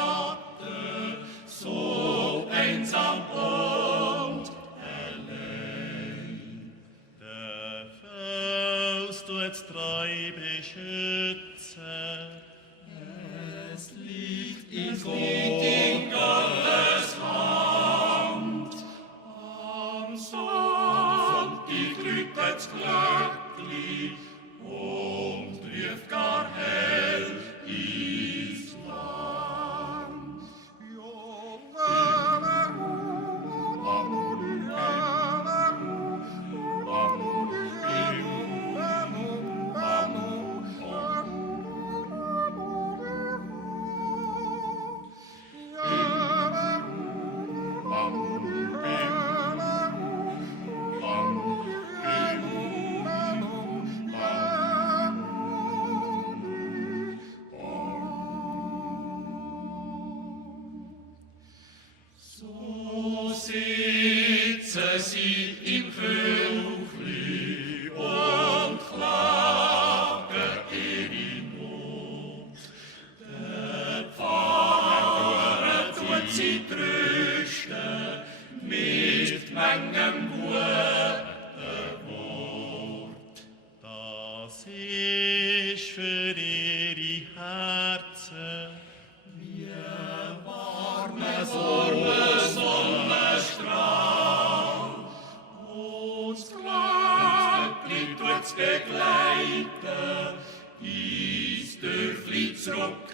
Vater, so einsam und allein. Der Fels du jetzt treu beschütze. Es liegt in Gottes Hand. Am Sonntag läutet's Glöckli und rief gar hell ins Land. So sitze sie im Höfli und klage in Not. Der Pfarrer tut sie trösten mit manchem guten Wort. Das ist für ihre Herzen. Warme Sonnenstrahl, uns Glöckli tut's begleiten, ins Dörfli zurück,